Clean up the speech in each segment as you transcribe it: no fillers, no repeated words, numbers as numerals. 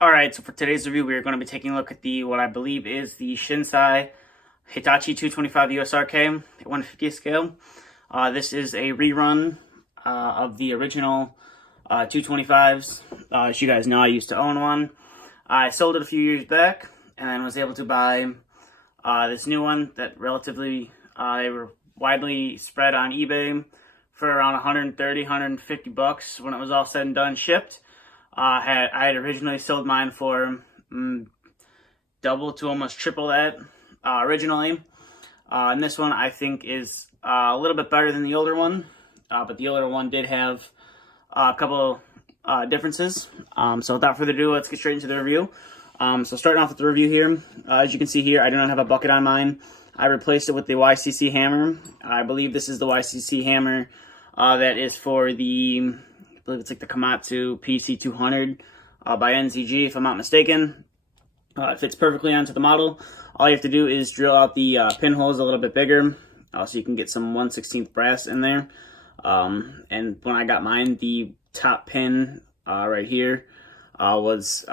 Alright, so for today's review, we are going to be taking a look at what I believe is the Shinsei Hitachi 225USRK 150th scale. This is a rerun of the original 225s. As you guys know, I used to own one. I sold it a few years back, and then was able to buy this new one that relatively they were widely spread on eBay for around 130, 150 bucks when it was all said and done, shipped. I had originally sold mine for double to almost triple that originally. And this one I think is a little bit better than the older one, but the older one did have a couple differences. So without further ado, let's get straight into the review. So starting off with the review here, as you can see here, I do not have a bucket on mine. I replaced it with the YCC hammer. I believe this is the YCC hammer that is for the, I believe it's like the Komatsu PC200 by NZG, if I'm not mistaken. It fits perfectly onto the model. All you have to do is drill out the pinholes a little bit bigger, so you can get some 1/16 brass in there. And when I got mine, the top pin right here was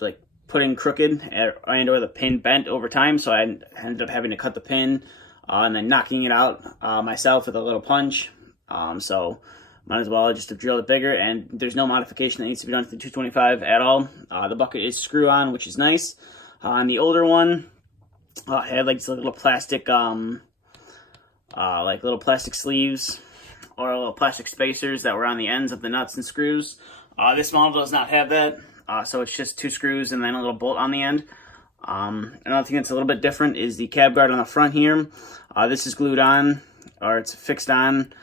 like putting crooked and or the pin bent over time, so I ended up having to cut the pin and then knocking it out myself with a little punch. So might as well just have drilled it bigger, and there's no modification that needs to be done to the 225 at all. The bucket is screw on, which is nice. On the older one, I had like little plastic little plastic sleeves or little plastic spacers that were on the ends of the nuts and screws. This model does not have that, so it's just two screws and then a little bolt on the end. Another thing that's a little bit different is the cab guard on the front here. This is glued on, or it's fixed on,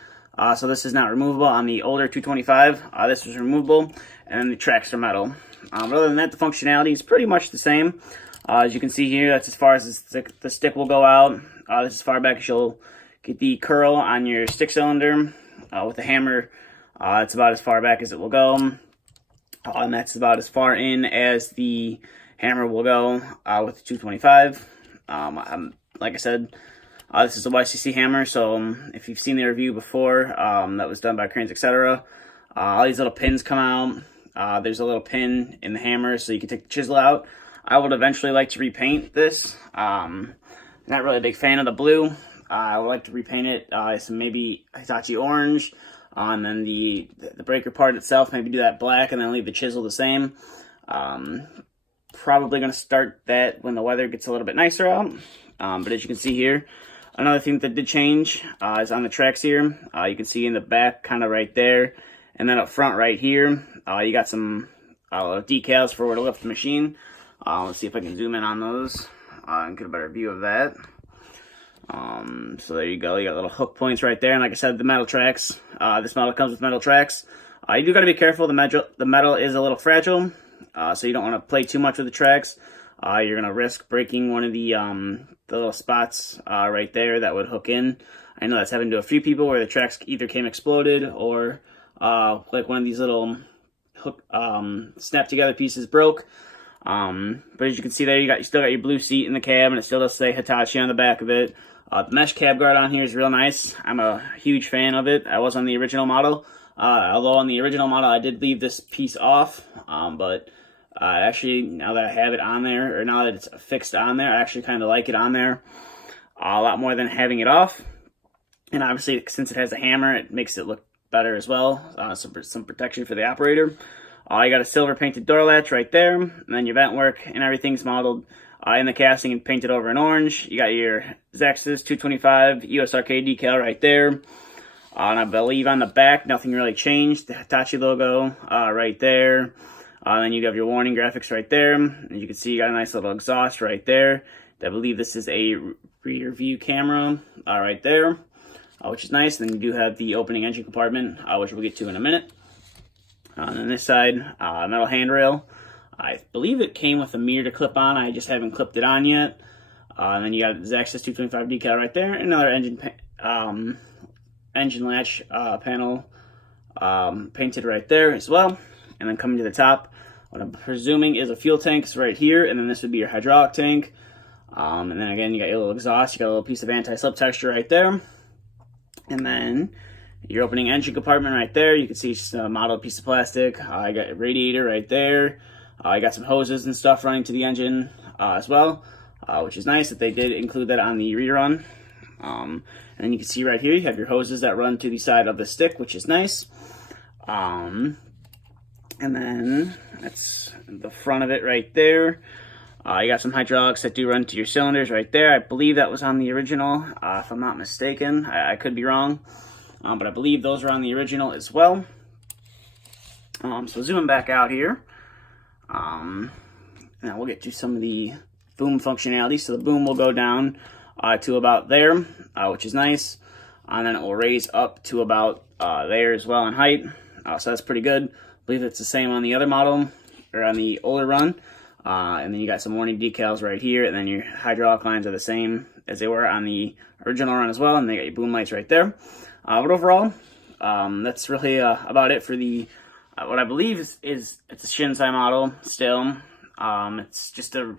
so this is not removable. On the older 225, this was removable, and then the tracks are metal. But other than that, the functionality is pretty much the same. As you can see here, that's as far as the stick will go out. This is as far back as you'll get the curl on your stick cylinder. With the hammer, it's about as far back as it will go. And that's about as far in as the hammer will go with the 225. Like I said, this is a YCC hammer, so if you've seen the review before, that was done by Cranes, etc., all these little pins come out. There's a little pin in the hammer, so you can take the chisel out. I would eventually like to repaint this. Not really a big fan of the blue. I would like to repaint it some maybe Hitachi orange, and then the breaker part itself, maybe do that black, and then leave the chisel the same. Probably going to start that when the weather gets a little bit nicer out. But as you can see here, another thing that did change is on the tracks here. You can see in the back, kind of right there, and then up front right here, you got some decals for where to lift the machine. Let's see if I can zoom in on those and get a better view of that. So there you go, you got little hook points right there, and like I said, the metal tracks. This model comes with metal tracks. You do got to be careful. The metal is a little fragile, so you don't want to play too much with the tracks. You're gonna risk breaking one of the little spots right there that would hook in. I know that's happened to a few people where the tracks either came exploded or like one of these little hook snap together pieces broke. But as you can see there, you still got your blue seat in the cab, and it still does say Hitachi on the back of it. The mesh cab guard on here is real nice. I'm a huge fan of it. I was on the original model. Although on the original model I did leave this piece off, but actually now that I have it on there, or now that it's fixed on there, I actually kind of like it on there a lot more than having it off. And obviously, since it has a hammer, it makes it look better as well. Some protection for the operator. You got a silver painted door latch right there, and then your vent work and everything's modeled in the casting and painted over in orange. You got your Zaxis 225USRK decal right there. And I believe on the back, nothing really changed. The Hitachi logo right there. Then you have your warning graphics right there. And you can see you got a nice little exhaust right there. I believe this is a rear view camera right there, which is nice. And then you do have the opening engine compartment, which we'll get to in a minute. On this side, metal handrail. I believe it came with a mirror to clip on. I just haven't clipped it on yet. And then you got Zaxis 225 decal right there. Another engine latch panel painted right there as well. And then coming to the top, what I'm presuming is a fuel tank is right here. And then this would be your hydraulic tank. And then again, you got your little exhaust. You got a little piece of anti-slip texture right there. And then your opening engine compartment right there. You can see just a modeled piece of plastic. I got a radiator right there. I got some hoses and stuff running to the engine as well, which is nice that they did include that on the rerun. And then you can see right here, you have your hoses that run to the side of the stick, which is nice. And then that's the front of it right there. You got some hydraulics that do run to your cylinders right there. I believe that was on the original, if I'm not mistaken. I could be wrong, but I believe those are on the original as well. So zooming back out here, now we'll get to some of the boom functionality. So the boom will go down to about there, which is nice, and then it will raise up to about there as well in height. So that's pretty good. I believe it's the same on the other model, or on the older run. And then you got some warning decals right here, and then your hydraulic lines are the same as they were on the original run as well, and they got your boom lights right there. But overall, that's really about it for the what I believe is it's a Shinsei model still. It's just a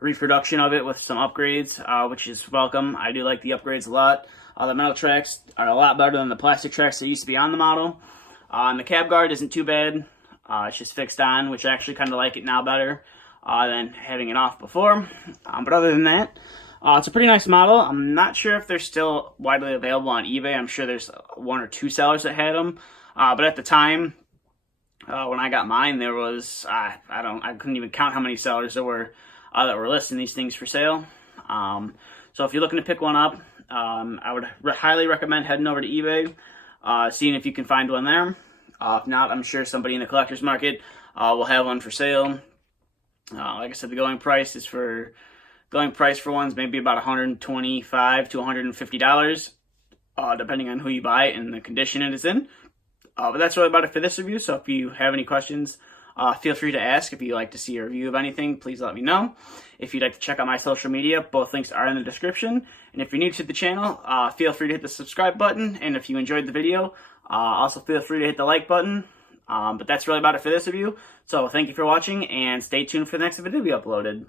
reproduction of it with some upgrades, which is welcome. I do like the upgrades a lot. The metal tracks are a lot better than the plastic tracks that used to be on the model. And the cab guard isn't too bad. It's just fixed on, which I actually kind of like it now better than having it off before. But other than that, it's a pretty nice model. I'm not sure if they're still widely available on eBay. I'm sure there's 1 or 2 sellers that had them. But at the time, when I got mine, there was, I couldn't even count how many sellers there were that were listing these things for sale. So if you're looking to pick one up, I would highly recommend heading over to eBay, seeing if you can find one there. If not, I'm sure somebody in the collector's market will have one for sale. Like I said, the going price for one's maybe about $125 to $150, depending on who you buy it and the condition it is in. But that's really about it for this review. So if you have any questions, feel free to ask. If you'd like to see a review of anything, please let me know. If you'd like to check out my social media, both links are in the description. And if you're new to the channel, feel free to hit the subscribe button. And if you enjoyed the video, also feel free to hit the like button. But that's really about it for this review. So thank you for watching, and stay tuned for the next video we uploaded.